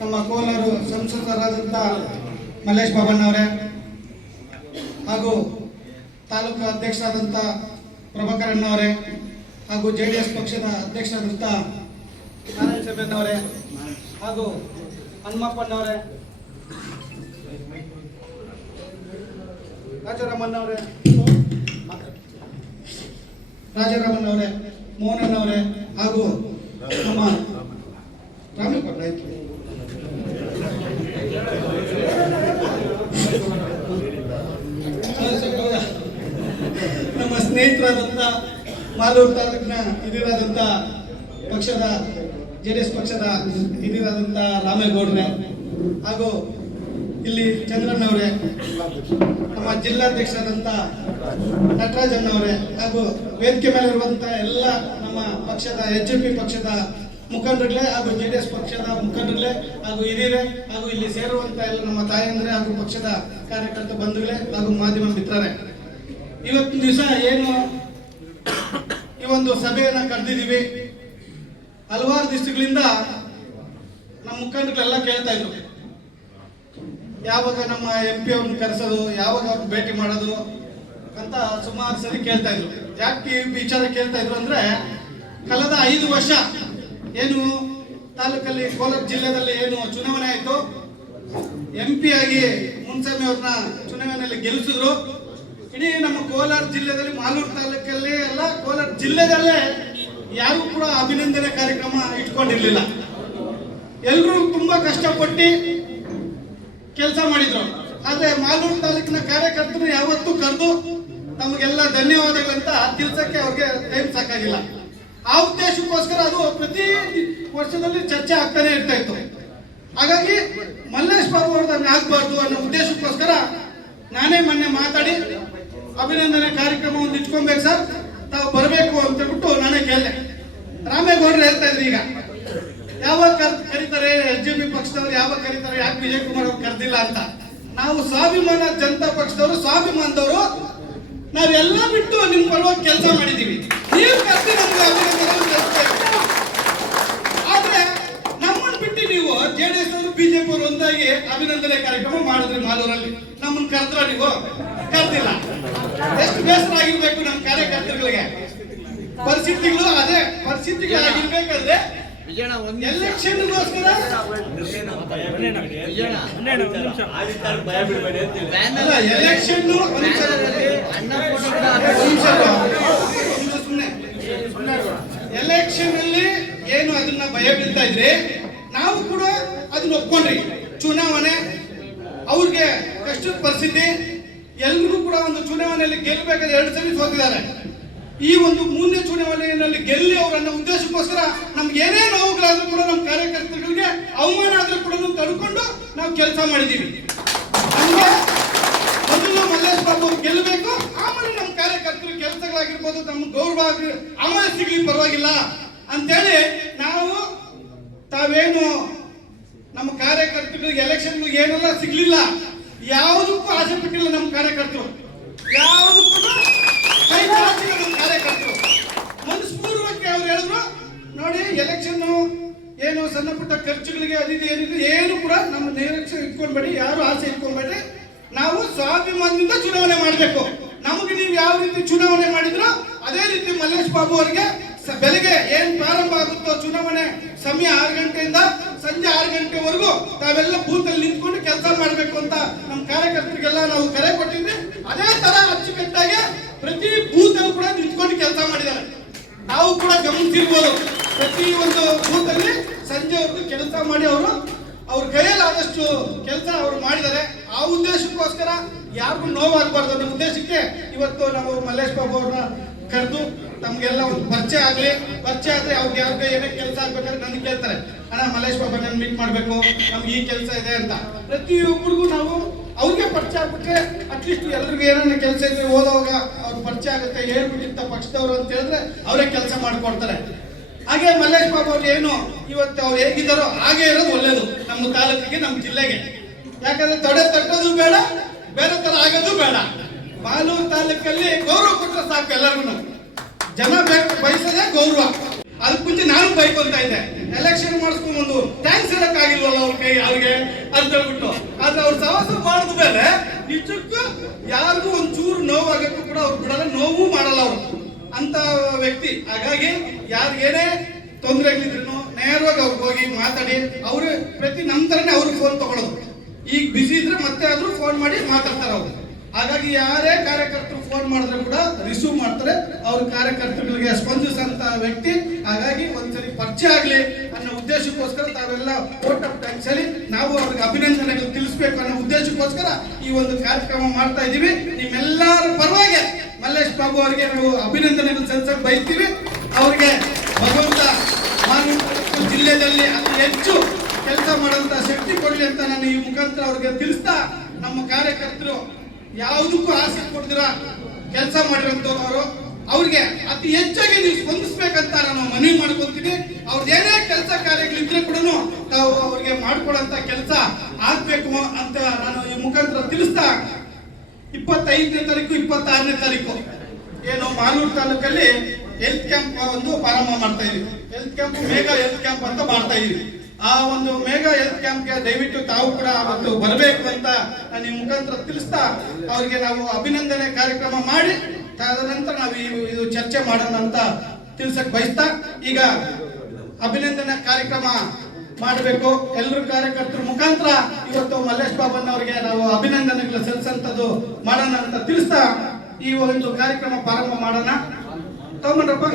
ನಮ್ಮ ಕೋಲಾರ ಸಂಸದರಾದಂಥ ಮಲ್ಲೇಶ್ ಬಾಬಣ್ಣವರೇ ಹಾಗೂ ತಾಲೂಕು ಅಧ್ಯಕ್ಷರಾದಂಥ ಪ್ರಭಾಕರಣ್ಣವರೇ ಹಾಗೂ JDS ಪಕ್ಷದ ಅಧ್ಯಕ್ಷರಾದಂಥ ನಾರಾಯಣ ಸಭೆಯನ್ನವರೇ ಹಾಗೂ ಹನುಮಪ್ಪಣ್ಣವರೇ, ರಾಜಾರಾಮಣ್ಣವರೇ, ಮೋಹನಣ್ಣವರೇ ಹಾಗೂ ನಮ್ಮ ನಮ್ಮ ಸ್ನೇಹಿತರಾದಂಥ ಮಾಲೂರು ತಾಲೂಕಿನ ಹಿರಿಯರಾದಂಥ ಪಕ್ಷದ JDS ಪಕ್ಷದ ಹಿರಿಯರಾದಂಥ ರಾಮೇಗೌಡರೇ ಹಾಗೂ ಇಲ್ಲಿ ಚಂದ್ರಣ್ಣವರೇ, ನಮ್ಮ ಜಿಲ್ಲಾಧ್ಯಕ್ಷರಾದಂಥ ನಟರಾಜಣ್ಣವರೇ ಹಾಗೂ ವೇದಿಕೆ ಮೇಲೆ ಇರುವಂಥ ಎಲ್ಲ ನಮ್ಮ ಪಕ್ಷದ HJP ಪಕ್ಷದ ಮುಖಂಡರುಗಳೇ ಹಾಗೂ JDS ಪಕ್ಷದ ಮುಖಂಡರುಗಳೇ ಹಾಗೂ ಹಿರಿಯರೇ ಹಾಗೂ ಇಲ್ಲಿ ಸೇರುವಂಥ ಎಲ್ಲ ನಮ್ಮ ತಾಯಂದ್ರೆ ಹಾಗೂ ಪಕ್ಷದ ಕಾರ್ಯಕರ್ತ ಬಂಧುಗಳೇ ಹಾಗೂ ಮಾಧ್ಯಮ ಮಿತ್ರರೇ, ಇವತ್ತಿನ ದಿವಸ ಏನು ಈ ಒಂದು ಸಭೆಯನ್ನ ಕರೆದಿದ್ದೀವಿ, ಹಲವಾರು ದಿವಸಗಳಿಂದ ನಮ್ಮ ಮುಖಂಡರುಗಳೆಲ್ಲ ಕೇಳ್ತಾ ಇದ್ರು ಯಾವಾಗ ನಮ್ಮ MP ಅವ್ರನ್ನ ಕರೆಸೋದು, ಯಾವಾಗ ಅವ್ರನ್ನ ಭೇಟಿ ಮಾಡೋದು ಅಂತ ಸುಮಾರು ಸರಿ ಕೇಳ್ತಾ ಇದ್ರು. ಯಾಕೆ ವಿಚಾರ ಕೇಳ್ತಾ ಇದ್ರು ಅಂದ್ರೆ, ಕಳೆದ 5 ವರ್ಷ ಏನು ತಾಲೂಕಲ್ಲಿ ಕೋಲಾರ ಜಿಲ್ಲೆಯಲ್ಲಿ ಏನು ಚುನಾವಣೆ ಆಯ್ತು, MP ಆಗಿ ಮುನ್ಸ್ವಾಮಿ ಅವ್ರನ್ನ ಚುನಾವಣೆಯಲ್ಲಿ ಗೆಲ್ಲಿಸಿದ್ರು. ಇಡೀ ನಮ್ಮ ಕೋಲಾರ ಜಿಲ್ಲೆಯಲ್ಲಿ ಮಾಲೂರು ತಾಲೂಕಲ್ಲಿ ಎಲ್ಲ ಕೋಲಾರ ಜಿಲ್ಲೆದಲ್ಲೇ ಯಾರು ಕೂಡ ಅಭಿನಂದನೆ ಕಾರ್ಯಕ್ರಮ ಇಟ್ಕೊಂಡಿರ್ಲಿಲ್ಲ. ಎಲ್ಲರೂ ತುಂಬಾ ಕಷ್ಟಪಟ್ಟು ಕೆಲಸ ಮಾಡಿದ್ರು. ಆದ್ರೆ ಮಾಲೂರು ತಾಲೂಕಿನ ಕಾರ್ಯಕರ್ತರು ಯಾವತ್ತೂ ಕರೆದು ತಮಗೆಲ್ಲ ಧನ್ಯವಾದಗಳಂತ ತಿಳಿಸಕ್ಕೆ ಅವ್ರಿಗೆ ಟೈಮ್ ಸಾಕಾಗಿಲ್ಲ. ಆ ಉದ್ದೇಶಕ್ಕೋಸ್ಕರ ಅದು ಪ್ರತಿ ವರ್ಷದಲ್ಲಿ ಚರ್ಚೆ ಆಗ್ತಾನೆ ಇರ್ತಾ ಇತ್ತು. ಹಾಗಾಗಿ ಮಲ್ಲೇಶ್ ಬಾಬು ಅವ್ರದ್ದು ಆಗ್ಬಾರ್ದು ಅನ್ನೋ ಉದ್ದೇಶಕ್ಕೋಸ್ಕರ ನಾನೇ ಮೊನ್ನೆ ಮಾತಾಡಿ ಅಭಿನಂದನೆ ಕಾರ್ಯಕ್ರಮ ಒಂದು ಇಟ್ಕೊಬೇಕು ಸರ್, ತಾವು ಬರಬೇಕು ಅಂತ ಹೇಳ್ಬಿಟ್ಟು ನಾನೇ ಕೇಳಿದೆ. ರಾಮೇಗೌಡರು ಹೇಳ್ತಾ ಇದ್ರಿ ಈಗ ಯಾವಾಗ ಕರೀತಾರೆ HJP ಪಕ್ಷದವ್ರು, ಯಾವಾಗ ಕರೀತಾರೆ, ಯಾಕೆ ವಿಜಯ್ ಕುಮಾರ್ ಅವ್ರು ಕರೆದಿಲ್ಲ ಅಂತ. ನಾವು ಸ್ವಾಭಿಮಾನ ಜನತಾ ಪಕ್ಷದವರು, ಸ್ವಾಭಿಮಾನದವರು, ನಾವೆಲ್ಲ ಬಿಟ್ಟು ನಿಮ್ ಪರವಾಗಿ ಕೆಲಸ ಮಾಡಿದೀವಿ. ನೀವು ಕರೆದಿ ನಮ್ಗೆ ಅಭಿನಂದನೆ. ಆದ್ರೆ ನಮ್ಮನ್ನು ಬಿಟ್ಟು ನೀವು JDS ಅವರು BJP ಅವರು ಒಂದಾಗಿ ಅಭಿನಂದನೆ ಕಾರ್ಯಕ್ರಮ ಮಾಡಿದ್ರಿ ಮಾಲೂರಲ್ಲಿ. ನಮ್ಮನ್ನು ಕರೆದ್ರ ನೀವು? ಕರೆದಿಲ್ಲ. ಎಷ್ಟು ಬೇಸರ ಆಗಿರ್ಬೇಕು ನಮ್ಮ ಕಾರ್ಯಕರ್ತರುಗಳಿಗೆ. ಪರಿಸ್ಥಿತಿಗಳು ಅದೇ ಪರಿಸ್ಥಿತಿಗಳಾಗಿರ್ಬೇಕಾದ್ರೆ ಎಲೆಕ್ಷನ್ಗೋಸ್ಕರ ಎಲೆಕ್ಷನ್ ಅಲ್ಲಿ ಏನು ಅದನ್ನ ಭಯ ಬೀಳ್ತಾ ಇದ್ರಿ, ನಾವು ಕೂಡ ಅದನ್ನ ಒಪ್ಕೊಂಡ್ರಿ. ಚುನಾವಣೆ ಅವ್ರಿಗೆ ಕಷ್ಟದ ಪರಿಸ್ಥಿತಿ, ಎಲ್ರಿಗೂ ಕೂಡ ಒಂದು ಚುನಾವಣೆಯಲ್ಲಿ ಗೆಲ್ಲಬೇಕಾದ್ರೆ 2 ಸಲ ಸೋತಿದ್ದಾರೆ. ಈ ಒಂದು 3ನೇ ಚುನಾವಣೆಯಲ್ಲಿ ಗೆಲ್ಲಿ ಅವರನ್ನ ಉದ್ದೇಶಕ್ಕೋಸ್ಕರ ನಮ್ಗೆ ಏನೇ ನೋವುಗಳಾದ್ರೂ ಕೂಡ ನಮ್ಮ ಕಾರ್ಯಕರ್ತರಿಗೆ ಅವಮಾನ ಆದ್ರೂ ಕೂಡ ತಡ್ಕೊಂಡು ನಾವು ಕೆಲಸ ಮಾಡಿದೀವಿ. ನಮ್ಗೆ ಮೊದಲು ಮಲ್ಲೇಶ್ ಬಾಬು ಅವ್ರು ಗೆಲ್ಲಬೇಕು, ಆಮೇಲೆ ನಮ್ಮ ಕಾರ್ಯಕರ್ತರು ಕೆಲಸಗಳಾಗಿರ್ಬೋದು ನಮ್ಮ ಗೌರವ ಆಮೇಲೆ ಸಿಗ್ಲಿ ಪರವಾಗಿಲ್ಲ ಅಂತೇಳಿ ನಾವು ತಾವೇನು ನಮ್ಮ ಕಾರ್ಯಕರ್ತರಿಗೆ ಎಲೆಕ್ಷನ್ಗೆ ಏನೆಲ್ಲ ಸಿಗ್ಲಿಲ್ಲ, ಯಾವುದಕ್ಕೂ ಆಸೆ ಪಟ್ಟಿಲ್ಲ ನಮ್ಮ ಕಾರ್ಯಕರ್ತರು. ಯಾವುದಕ್ಕೂ ಕೈ ಚಾಚಿಲ್ಲ ನಮ್ಮ ಕಾರ್ಯಕರ್ತರು. ಮನಸ್ಪೂರ್ವಕ್ಕೆ ಅವ್ರು ಹೇಳಿದ್ರು, ನೋಡಿ ಎಲೆಕ್ಷನ್ ಏನು ಸಣ್ಣ ಪುಟ್ಟ ಖರ್ಚುಗಳಿಗೆ ಅದಿದೆ ಏನಿದೆ ಏನು ಕೂಡ ನಮ್ಮ ನಿರೀಕ್ಷೆ ಇಟ್ಕೊಂಡ್ಬೇಡಿ, ಯಾರು ಆಸೆ ಇಟ್ಕೊಂಡ್ಬೇಡಿ, ನಾವು ಸ್ವಾಭಿಮಾನದಿಂದ ಚುನಾವಣೆ ಮಾಡಬೇಕು. ನಮಗೆ ನೀವು ಯಾವ ರೀತಿ ಚುನಾವಣೆ ಮಾಡಿದ್ರು ಅದೇ ರೀತಿ ಮಲ್ಲೇಶ್ ಬಾಬು ಅವರಿಗೆ ಬೆಳಗ್ಗೆ ಏನ್ ಪ್ರಾರಂಭ ಆಗುತ್ತೋ ಚುನಾವಣೆ ಸಮಯ 6 ಗಂಟೆಯಿಂದ ಸಂಜೆ 6 ಗಂಟೆವರೆಗೂ ತಾವೆಲ್ಲ ಬೂತ್ ಅಲ್ಲಿ ನಿಂತ್ಕೊಂಡು ಕೆಲಸ ಮಾಡಬೇಕು ಅಂತ ನಮ್ಮ ಕಾರ್ಯಕರ್ತರಿಗೆಲ್ಲ ನಾವು ಕರೆ ಕೊಟ್ಟಿದ್ವಿ. ಅದೇ ತರ ಅಚ್ಚುಕಟ್ಟಾಗಿ ಪ್ರತಿ ಬೂತ್ ಅಲ್ಲಿ ಕೂಡ ನಿಂತ್ಕೊಂಡು ಕೆಲಸ ಮಾಡಿದ್ದಾರೆ. ನಾವು ಕೂಡ ಗಮನಿಸಿರ್ಬೋದು, ಪ್ರತಿ ಒಂದು ಬೂತ್ ಅಲ್ಲಿ ಸಂಜೆವರೆಗೂ ಕೆಲಸ ಮಾಡಿ ಅವ್ರ ಕೈಯಲ್ಲಿ ಆದಷ್ಟು ಕೆಲಸ ಅವರು ಮಾಡಿದ್ದಾರೆ. ಆ ಉದ್ದೇಶಕ್ಕೋಸ್ಕರ ಯಾರಿಗೂ ನೋವಾಗಬಾರ್ದು ಅನ್ನೋ ಉದ್ದೇಶಕ್ಕೆ ಇವತ್ತು ನಾವು ಮಲ್ಲೇಶ್ ಬಾಬು ಅವ್ರನ್ನ ಕರೆದು ನಮ್ಗೆಲ್ಲ ಒಂದು ಪರಿಚಯ ಆಗ್ಲಿ. ಪರಿಚಯ ಆದ್ರೆ ಅವ್ರಿಗೆ ಯಾರಿಗೆ ಏನೇ ಕೆಲಸ ಆಗ್ಬೇಕಾದ್ರೆ ನನಗೆ ಕೇಳ್ತಾರೆ, ಅಣ್ಣ ಮಲ್ಲೇಶ್ ಬಾಬಾ ನಾನು ಮೀಟ್ ಮಾಡ್ಬೇಕು, ನಮ್ಗೆ ಈ ಕೆಲಸ ಇದೆ ಅಂತ. ಪ್ರತಿಯೊಬ್ಬರಿಗೂ ನಾವು ಅವ್ರಿಗೆ ಪರಿಚಯ ಆಗ್ಬಿಟ್ರೆ ಅಟ್ಲೀಸ್ಟ್ ಎಲ್ರಿಗೂ ಏನಾರ ಕೆಲಸ ಇದ್ರೆ ಓದೋವಾಗ ಅವ್ರ ಪರಿಚಯ ಆಗುತ್ತೆ. ಹೇಳ್ಬಿಟ್ಟಿಂತ ಪಕ್ಷದವ್ರು ಅಂತ ಹೇಳಿದ್ರೆ ಅವರೇ ಕೆಲಸ ಮಾಡ್ಕೊಡ್ತಾರೆ. ಹಾಗೆ ಮಲ್ಲೇಶ್ ಬಾಬು ಅವ್ರು ಏನು ಇವತ್ತು ಅವ್ರು ಹೇಗಿದ್ದಾರೋ ಹಾಗೆ ಇರೋದು ಒಳ್ಳೇದು ನಮ್ಮ ತಾಲೂಕಿಗೆ, ನಮ್ಮ ಜಿಲ್ಲೆಗೆ. ಯಾಕಂದ್ರೆ ತೊಡೆ ತಟ್ಟೋದು ಬೇಡ, ಬೇರೆ ತರ ಆಗೋದು ಬೇಡ. ಮಾಲೂರು ತಾಲೂಕಲ್ಲಿ ಗೌರವ ಕೊಟ್ಟರೆ ಸಾಕು ಎಲ್ಲರಿಗೂ. ಜನ ಬೇಕು ಬಯಸೋದೇ ಗೌರವ. ಅದಕ್ಕೆ ಮುಂಚೆ ನಾನು ಬೈಕೊಂತ ಇದ್ದೆ, ಎಲೆಕ್ಷನ್ ಮಾಡಿಸ್ಕೊಂಡ್ಬಂದು ಟ್ಯಾಂಕ್ಸ್ ಹೇಳಕ್ಕಾಗಿಲ್ವಲ್ಲ ಅವ್ರಿಗೆ ಅಂತ ಹೇಳ್ಬಿಟ್ಟು. ಆದ್ರೆ ಅವ್ರು ಸವಾಸ ಮಾಡಿದ ಮೇಲೆ ನಿಜಕ್ಕೂ ಯಾರಿಗೂ ಒಂದ್ ಚೂರು ನೋವಾಗಕ್ಕೂ ಕೂಡ ಅವ್ರು ಬಿಡಲ್ಲ, ನೋವು ಮಾಡಲ್ಲ ಅವರು ಅಂತ ವ್ಯಕ್ತಿ. ಹಾಗಾಗಿ ಯಾರಿಗೇನೇ ತೊಂದರೆಗಳಿದ್ರು ನೇರವಾಗಿ ಅವ್ರಿಗೆ ಹೋಗಿ ಮಾತಾಡಿ, ಅವರು ಪ್ರತಿ ನಂತರನೇ ಅವ್ರಿಗೆ ಫೋನ್ ತಗೊಳ್ಳೋದು. ಈಗ ಬಿಸಿ ಇದ್ರೆ ಮತ್ತೆ ಆದ್ರೂ ಫೋನ್ ಮಾಡಿ ಮಾತಾಡ್ತಾರೆ ಅವರು. ಹಾಗಾಗಿ ಯಾರೇ ಕಾರ್ಯಕರ್ತರು ಫೋನ್ ಮಾಡಿದ್ರೆ ಕೂಡ ರಿಸೀವ್ ಮಾಡ್ತಾರೆ, ಅವ್ರ ಕಾರ್ಯಕರ್ತರಿಗೆ ಸ್ಪಂದಿಸಂತ ವ್ಯಕ್ತಿ. ಹಾಗಾಗಿ ಒಂದ್ಸರಿ ಪರಿಚಯ ಆಗ್ಲಿ ಅನ್ನೋ ಉದ್ದೇಶಕ್ಕೋಸ್ಕರ ತಾವೆಲ್ಲ ವೋಟ್ ಆಫ್ ಥ್ಯಾಂಕ್ಸ್ ಹೇಳಿ ನಾವು ಅವ್ರಿಗೆ ಅಭಿನಂದನೆಗಳು ತಿಳಿಸ್ಬೇಕು ಅನ್ನೋ ಉದ್ದೇಶಕ್ಕೋಸ್ಕರ ಈ ಒಂದು ಕಾರ್ಯಕ್ರಮ ಮಾಡ್ತಾ ಇದೀವಿ. ನಿಮ್ಮೆಲ್ಲರ ಪರವಾಗಿ ಮಲ್ಲೇಶ್ ಬಾಬು ಅವರಿಗೆ ನಾವು ಅಭಿನಂದನೆಗಳು ಸಲ್ಲಿಸಕ್ಕೆ ಬಯಸ್ತೀವಿ. ಅವ್ರಿಗೆ ಭಗವಂತ ಜಿಲ್ಲೆಯಲ್ಲಿ ಅತಿ ಹೆಚ್ಚು ಕೆಲಸ ಮಾಡುವಂತ ಶಕ್ತಿ ಕೊಡ್ಲಿ ಅಂತ ನಾನು ಈ ಮುಖಾಂತರ ಅವ್ರಿಗೆ ತಿಳಿಸ್ತಾ, ನಮ್ಮ ಕಾರ್ಯಕರ್ತರು ಯಾವುದಕ್ಕೂ ಆಸೆ ಕೊಡ್ತೀರಾ ಕೆಲಸ ಮಾಡಿರೋಂಥವ್ರು ಅವ್ರಿಗೆ ಅತಿ ಹೆಚ್ಚಾಗಿ ನೀವು ಸ್ಪಂದಿಸ್ಬೇಕಂತ ನಾನು ಮನವಿ ಮಾಡ್ಕೊತೀನಿ. ಅವ್ರದ್ದು ಏನೇ ಕೆಲಸ ಕಾರ್ಯಗಳಿದ್ರೆ ಕೂಡ ತಾವು ಅವ್ರಿಗೆ ಮಾಡ್ಕೊಡಂತ ಕೆಲಸ ಆಗ್ಬೇಕು ಅಂತ ನಾನು ಈ ಮುಖಾಂತರ ತಿಳಿಸ್ತಾ, 25ನೇ ತಾರೀಕು 26ನೇ ತಾರೀಕು ಏನು ಮಾಲೂರು ತಾಲೂಕಲ್ಲಿ ಹೆಲ್ತ್ ಕ್ಯಾಂಪ್ ಒಂದು ಪ್ರಾರಂಭ ಮಾಡ್ತಾ ಇದೀವಿ. Health camp mega health camp ಅಂತ ಮಾಡ್ತಾ ಇದೀವಿ. ಆ ಒಂದು ಮೇಗಾ ಹೆಲ್ತ್ ಕ್ಯಾಂಪ್ಗೆ ದಯವಿಟ್ಟು ತಾವು ಕೂಡ ಅವತ್ತು ಬರಬೇಕು ಅಂತ ನಾನು ಈ ಮುಖಾಂತರ ತಿಳಿಸ್ತಾ, ಅವರಿಗೆ ನಾವು ಅಭಿನಂದನೆ ಕಾರ್ಯಕ್ರಮ ಮಾಡಿ ತದನಂತರ ನಾವು ಇದು ಚರ್ಚೆ ಮಾಡೋಣ ಅಂತ ತಿಳ್ಸಕ್ ಬಯಸ್ತಾ, ಈಗ ಅಭಿನಂದನೆ ಕಾರ್ಯಕ್ರಮ ಮಾಡಬೇಕು. ಎಲ್ಲರೂ ಕಾರ್ಯಕರ್ತರ ಮುಖಾಂತರ ಇವತ್ತು ಮಲ್ಲೇಶ್ ಬಾಬನ್ ಅವರಿಗೆ ನಾವು ಅಭಿನಂದನೆಗಳು ಸಲ್ಲಿಸಂತದ್ದು ಮಾಡೋಣ ಅಂತ ತಿಳಿಸ್ತಾ ಈ ಒಂದು ಕಾರ್ಯಕ್ರಮ ಪ್ರಾರಂಭ ಮಾಡೋಣ. ತಗೊಂಡ್ರಪ್ಪ.